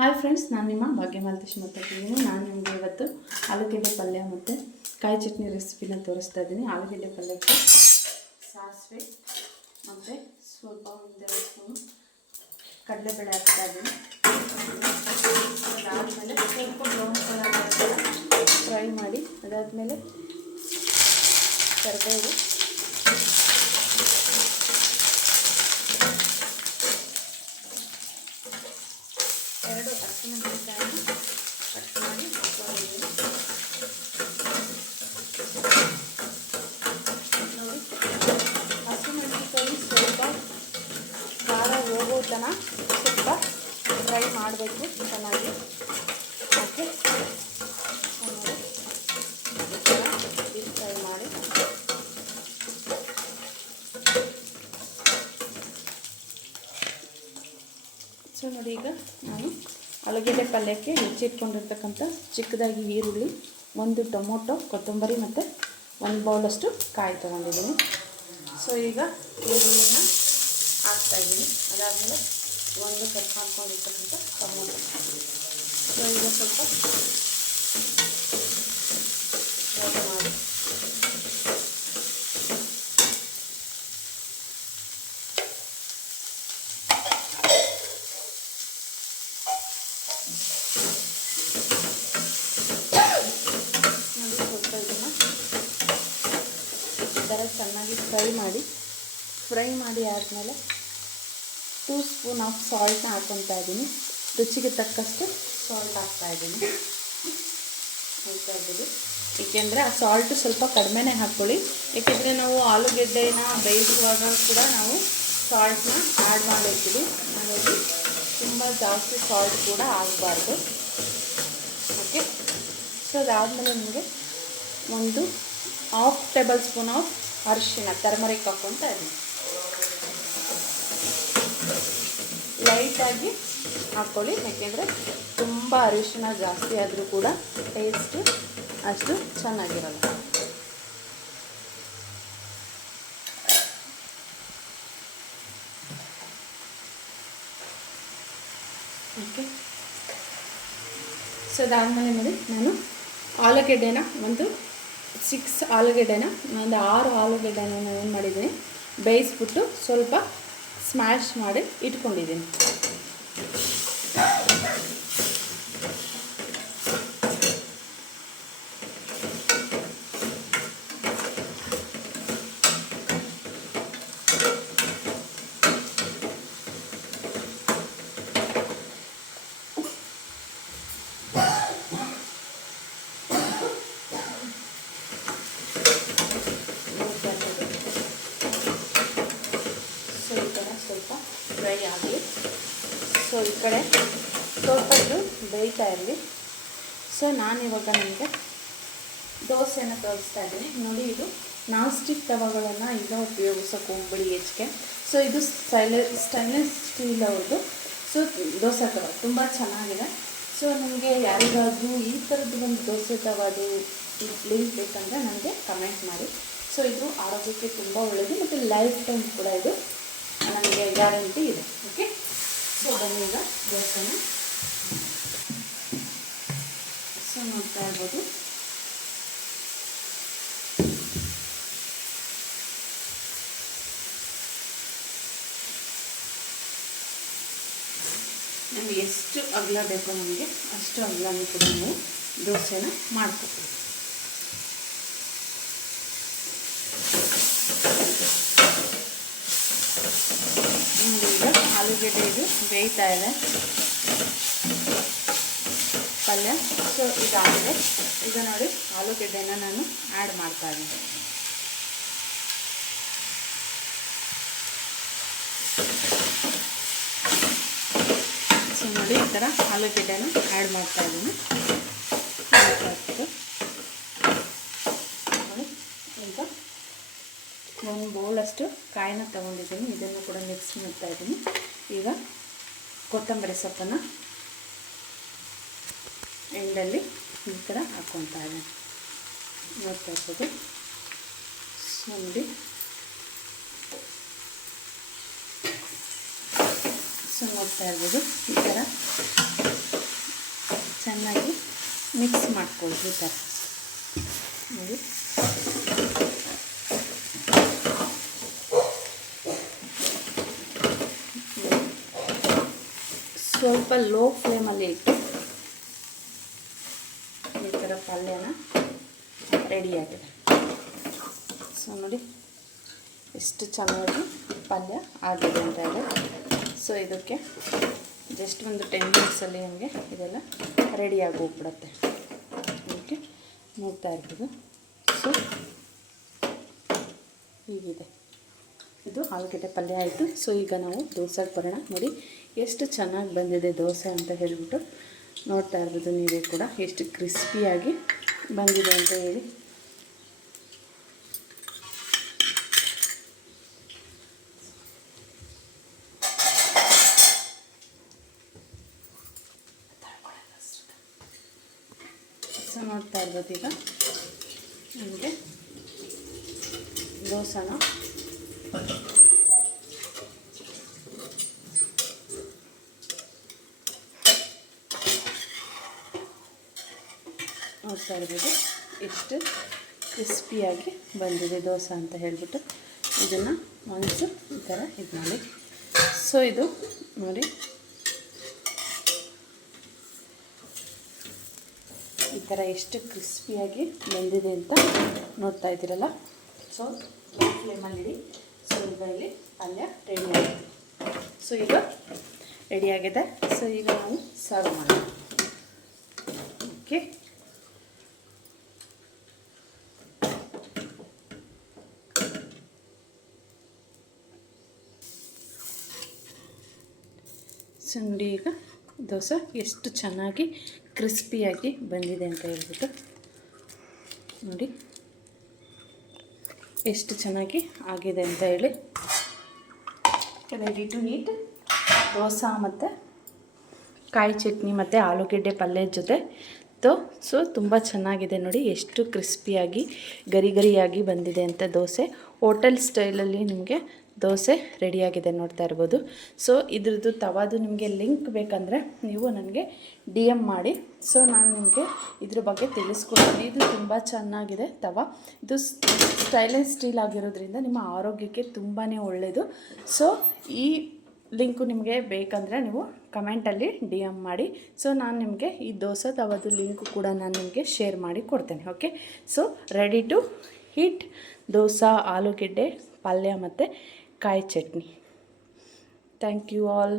Hi friends, ನಾನು ನಿಮ್ಮ ಭಾಗ್ಯಮಾಲತಿ ಮಾತಾಡ್ತಿದ್ದೀನಿ. ನಾನು ನಿಮಗೆ ಇವತ್ತು ಆಲೂಗೆಡ್ಡೆ ಪಲ್ಯ ಮತ್ತು ಕಾಯಿ ಚಟ್ನಿ ರೆಸಿಪಿನ ತೋರಿಸ್ತಾ ಇದ್ದೀನಿ. ಆಲೂಗೆಡ್ಡೆ ಪಲ್ಯಕ್ಕೆ ಸಾಸಿವೆ ಮತ್ತು ಸ್ವಲ್ಪ ಒಂದೆರಡು ಸ್ಪೂನು ಕಡಲೆಬೇಳೆ ಹಾಕ್ತಾ ಇದ್ದೀನಿ. ಅದಾದಮೇಲೆ ಸ್ವಲ್ಪ ಬ್ರೌನ್ ಕಲರ್ ಫ್ರೈ ಮಾಡಿ, ಅದಾದಮೇಲೆ ಕರಿಬೇವು, ಎರಡು ಹಸಿಮೆಣಸಿನಕಾಯಿನ ಕಟ್ ಮಾಡಿ ಇಟ್ಕೊಂಡಿದ್ದೀನಿ. ನೋಡಿ, ಹಸಿಮೆಣಸಿನಕಾಯಿ ಸ್ವಲ್ಪ ಖಾರ ಹೋಗೋ ತನಕ ಸ್ವಲ್ಪ ಫ್ರೈ ಮಾಡಬೇಕು ಚೆನ್ನಾಗಿ. ಓಕೆ, ಡೀಪ್ ಫ್ರೈ ಮಾಡಿ ನೋಡಿ. ಈಗ ನಾನು ಆಲೂಗೆಡ್ಡೆ ಪಲ್ಯಕ್ಕೆ ಹೆಚ್ಚಿಟ್ಕೊಂಡಿರ್ತಕ್ಕಂಥ ಚಿಕ್ಕದಾಗಿ ಈರುಳ್ಳಿ, ಒಂದು ಟೊಮೊಟೊ, ಕೊತ್ತಂಬರಿ ಮತ್ತು ಒಂದು ಬೌಲಷ್ಟು ಕಾಯಿ ತೊಗೊಂಡಿದ್ದೀನಿ. ಸೊ ಈಗ ಈರುಳ್ಳಿನ ಹಾಕ್ತಾಯಿದ್ದೀನಿ. ಅದಾದಮೇಲೆ ಒಂದು ಕಟ್ ಮಾಡ್ಕೊಂಡಿರ್ತಕ್ಕಂಥ ಟೊಮೊಟೊ. ಸೊ ಈಗ ಸ್ವಲ್ಪ ಫ್ರೈ ಮಾಡಿ ಚೆನ್ನಾಗಿ ಫ್ರೈ ಮಾಡಿ ಆದಮೇಲೆ 2 ಸ್ಪೂನ್ ಆಫ್ ಸಾಲ್ಟ್ನ ಹಾಕ್ಕೊತಾ ಇದ್ದೀನಿ. ರುಚಿಗೆ ತಕ್ಕಷ್ಟು ಸಾಲ್ಟ್ ಹಾಕ್ತಾಯಿದ್ದೀನಿ. ಹಾಕ್ತಾ ಇದ್ದೀವಿ ಏಕೆಂದರೆ ಆ ಸಾಲ್ಟು ಸ್ವಲ್ಪ ಕಡಿಮೆನೇ ಹಾಕ್ಕೊಳ್ಳಿ. ಏಕೆಂದರೆ ನಾವು ಆಲೂಗೆಡ್ಡೆನ ಬೇಯಿಸುವಾಗ ಕೂಡ ನಾವು ಸಾಲ್ಟ್ನ ಆ್ಯಡ್ ಮಾಡಿರ್ತೀವಿ. ಹಾಗಾಗಿ ತುಂಬ ಜಾಸ್ತಿ ಸಾಲ್ಟ್ ಕೂಡ ಆಗಬಾರ್ದು. ಓಕೆ, ಸೊ ಅದಾದಮೇಲೆ ನಿಮಗೆ ಒಂದು 1/2 ಟೇಬಲ್ ಸ್ಪೂನ್ ಆಫ್ ಅರಿಶಿನ, ಟರ್ಮರಿಕ್ ಹಾಕ್ಕೊತಾ ಇದ್ದೀನಿ. ಲೈಟಾಗಿ ಹಾಕ್ಕೊಳ್ಳಿ, ಯಾಕೆಂದರೆ ತುಂಬ ಅರಿಶಿನ ಜಾಸ್ತಿ ಆದರೂ ಕೂಡ ಟೇಸ್ಟು ಅಷ್ಟು ಚೆನ್ನಾಗಿರಲ್ಲ. ಓಕೆ, ಸೊ ಅದಾದಮೇಲೆ ನೋಡಿ, ನಾನು ಆಲೂಗೆಡ್ಡೆನ ಒಂದು 6 ಆಲೂಗೆಡ್ಡೆನ, ಒಂದು 6 ಆಲೂಗೆಡ್ಡೆನ ನಾನು ಏನು ಮಾಡಿದ್ದೀನಿ, ಬೇಯಿಸ್ಬಿಟ್ಟು ಸ್ವಲ್ಪ ಸ್ಮ್ಯಾಶ್ ಮಾಡಿ ಇಟ್ಕೊಂಡಿದ್ದೀನಿ. ಸ್ವಲ್ಪ ಫ್ರೈ ಆಗಲಿ. ಸೊ ಈ ಕಡೆ ಸ್ವಲ್ಪ ಇದು ಬೇಯ್ತಾ ಇರಲಿ. ಸೊ ನಾನಿವಾಗ ನಿಮಗೆ ದೋಸೆನ ತೋರಿಸ್ತಾ ಇದ್ದೀನಿ. ನೋಡಿ, ಇದು ನಾನ್ ಸ್ಟಿಕ್ ತವಗಳನ್ನು ಈಗ ಉಪಯೋಗಿಸೋಕೆ ಹೋಗ್ಬಿಡಿ ಹೆಚ್ಚಿಗೆ. ಸೊ ಇದು ಸ್ಟೈನ್ಲೆಸ್ ಸ್ಟೀಲ್ ಅವ್ರದ್ದು. ಸೊ ದೋಸೆ ತವ ತುಂಬ ಚೆನ್ನಾಗಿದೆ. ಸೊ ನಿಮಗೆ ಯಾರಿಗಾದರೂ ಈ ಥರದ್ದು ಒಂದು ದೋಸೆ ತವದು ಲಿಂಕ್ ಬೇಕಂದರೆ ನನಗೆ ಕಮೆಂಟ್ ಮಾಡಿ. ಸೊ ಇದು ಆರೋಗ್ಯಕ್ಕೆ ತುಂಬ ಒಳ್ಳೆಯದು ಮತ್ತು ಲೈಫ್ ಟೈಮ್ ಕೂಡ ಇದು ನನಗೆ ಗ್ಯಾರಂಟಿ ಇದೆ. ಓಕೆ, ಸೊ ಬನ್ನಿ ಈಗ ದೋಸೆನ ಸೊ ನೋಡ್ತಾ ಇರ್ಬೋದು. ನಮಗೆ ಎಷ್ಟು ಅಗಲ ಬೇಕೋ ನಮಗೆ ಅಷ್ಟು ಅಗಲನೂ ಕೂಡ ನಾವು ದೋಸೆನ ಮಾಡ್ಕೊತೀವಿ. ಈಗ ಆಲೂಗೆಡ್ಡೆ ಇದು ಬೇಯ್ತಾ ಇದೆ ಪಲ್ಯ. ಸೊ ಇದಾಗಿದೆ. ಈಗ ನೋಡಿ, ಆಲೂಗೆಡ್ಡೆನ ನಾನು ಆ್ಯಡ್ ಮಾಡ್ತಾ ಇದ್ದೀನಿ. ಸೊ ನೋಡಿ, ಈ ಥರ ಆಲೂಗೆಡ್ಡೆನ ಆ್ಯಡ್ ಮಾಡ್ತಾ ಇದ್ದೀನಿ. ನೋಡಿ, ಈಗ ಒಂದು ಬೌಲಷ್ಟು ಕಾಯಿನ ತೊಗೊಂಡಿದ್ದೀನಿ. ಇದನ್ನು ಕೂಡ ಮಿಕ್ಸ್ ಮಾಡ್ತಾ ಇದ್ದೀನಿ. ಈಗ ಕೊತ್ತಂಬರಿ ಸೊಪ್ಪನ್ನು ಎಂಡಲ್ಲಿ ಈ ಥರ ಹಾಕ್ಕೊತಾ ಇದ್ದೀನಿ. ನೋಡ್ತಾ ಇರ್ಬೋದು. ಸೊ ನೋಡಿ, ಸೊ ನೋಡ್ತಾ ಇರ್ಬೋದು ಈ ಥರ ಚೆನ್ನಾಗಿ ಮಿಕ್ಸ್ ಮಾಡ್ಕೊಳ್ಳಿ ಈ ಥರ ನೋಡಿ. ಸ್ವಲ್ಪ ಲೋ ಫ್ಲೇಮಲ್ಲಿ ಇಟ್ಟು ಈ ಥರ ಪಲ್ಯನ ರೆಡಿಯಾಗಿದೆ. ಸೊ ನೋಡಿ ಎಷ್ಟು ಚೆನ್ನಾಗಿ ಪಲ್ಯ ಆಗಿದೆ ಅಂತ ಹೇಳಿ. ಸೊ ಇದಕ್ಕೆ ಜಸ್ಟ್ ಒಂದು 10 ಮಿನಿಟ್ಸಲ್ಲಿ ನಮಗೆ ಇದೆಲ್ಲ ರೆಡಿಯಾಗಿ ಹೋಗ್ಬಿಡುತ್ತೆ. ಓಕೆ, ನೋಡ್ತಾ ಇರ್ಬೋದು. ಸೊ ಹೀಗಿದೆ, ಇದು ಆಲೂಗಡ್ಡೆ ಪಲ್ಯ ಆಯಿತು. ಸೊ ಈಗ ನಾವು ದೋಸೆಗೆ ಬರೋಣ. ನೋಡಿ ಎಷ್ಟು ಚೆನ್ನಾಗಿ ಬಂದಿದೆ ದೋಸೆ ಅಂತ ಹೇಳಿಬಿಟ್ಟು ನೋಡ್ತಾ ಇರ್ಬೋದು ನೀವೇ ಕೂಡ, ಎಷ್ಟು ಕ್ರಿಸ್ಪಿಯಾಗಿ ಬಂದಿದೆ ಅಂತ ಹೇಳಿ. ಸೊ ನೋಡ್ತಾ ಇರ್ಬೋದು ಈಗ ನಮಗೆ ದೋಸೆನ ನೋಡ್ತಾ ಇರ್ಬೋದು ಎಷ್ಟು ಕ್ರಿಸ್ಪಿಯಾಗಿ ಬಂದಿದೆ ದೋಸೆ ಅಂತ ಹೇಳಿಬಿಟ್ಟು. ಇದನ್ನು ಒಂಚು ಈ ಥರ ಇದು ಮಾಡಿ. ಸೊ ಇದು ನೋಡಿ ಈ ಥರ ಎಷ್ಟು ಕ್ರಿಸ್ಪಿಯಾಗಿ ಬಂದಿದೆ ಅಂತ ನೋಡ್ತಾ ಇದ್ದೀರಲ್ಲ. ಸೊ ಫ್ಲೇಮಲ್ಲಿಡಿ. ಸೊ ಈಗ ಇಲ್ಲಿ ಪಲ್ಯ ರೆಡಿಯಾಗಿದೆ. ಸೊ ಈಗ ರೆಡಿಯಾಗಿದೆ. ಸೊ ಈಗ ನಾವು ಸರ್ವ್ ಮಾಡೋಣ. ಓಕೆ, ಸೊ ನೋಡಿ ಈಗ ದೋಸೆ ಎಷ್ಟು ಚೆನ್ನಾಗಿ ಕ್ರಿಸ್ಪಿಯಾಗಿ ಬಂದಿದೆ ಅಂತ ಹೇಳ್ಬಿಟ್ಟು ನೋಡಿ ಎಷ್ಟು ಚೆನ್ನಾಗಿ ಆಗಿದೆ ಅಂತ ಹೇಳಿ. ರೆಡಿ ಟು ಈಟ್ ದೋಸೆ ಮತ್ತು ಕಾಯಿ ಚಟ್ನಿ ಮತ್ತು ಆಲೂಗೆಡ್ಡೆ ಪಲ್ಯ ಜೊತೆ ಸೊ ತುಂಬ ಚೆನ್ನಾಗಿದೆ ನೋಡಿ, ಎಷ್ಟು ಕ್ರಿಸ್ಪಿಯಾಗಿ ಗರಿ ಗರಿಯಾಗಿ ಬಂದಿದೆ ಅಂತ ದೋಸೆ. ಹೋಟೆಲ್ ಸ್ಟೈಲಲ್ಲಿ ನಿಮಗೆ ದೋಸೆ ರೆಡಿಯಾಗಿದೆ ನೋಡ್ತಾ ಇರ್ಬೋದು. ಸೊ ಇದ್ರದ್ದು ತವಾದು ನಿಮಗೆ ಲಿಂಕ್ ಬೇಕಂದರೆ ನೀವು ನನಗೆ DM ಮಾಡಿ. ಸೊ ನಾನು ನಿಮಗೆ ಇದ್ರ ಬಗ್ಗೆ ತಿಳಿಸ್ಕೊಡ್ತೀನಿ. ಇದು ತುಂಬ ಚೆನ್ನಾಗಿದೆ ತವಾ. ಇದು ಸ್ಟೈನ್ಲೆಸ್ ಸ್ಟೀಲ್ ಆಗಿರೋದ್ರಿಂದ ನಿಮ್ಮ ಆರೋಗ್ಯಕ್ಕೆ ತುಂಬಾ ಒಳ್ಳೆಯದು. ಸೊ ಈ ಲಿಂಕು ನಿಮಗೆ ಬೇಕಂದರೆ ನೀವು ಕಮೆಂಟಲ್ಲಿ DM ಮಾಡಿ. ಸೊ ನಾನು ನಿಮಗೆ ಈ ದೋಸೆ ತವಾದು ಲಿಂಕು ಕೂಡ ನಾನು ನಿಮಗೆ ಶೇರ್ ಮಾಡಿ ಕೊಡ್ತೇನೆ. Okay, so ready to eat dosa, ಆಲೂಗೆಡ್ಡೆ ಪಲ್ಯ ಮತ್ತು ಕಾಯಿ ಚಟ್ನಿ. Thank you all.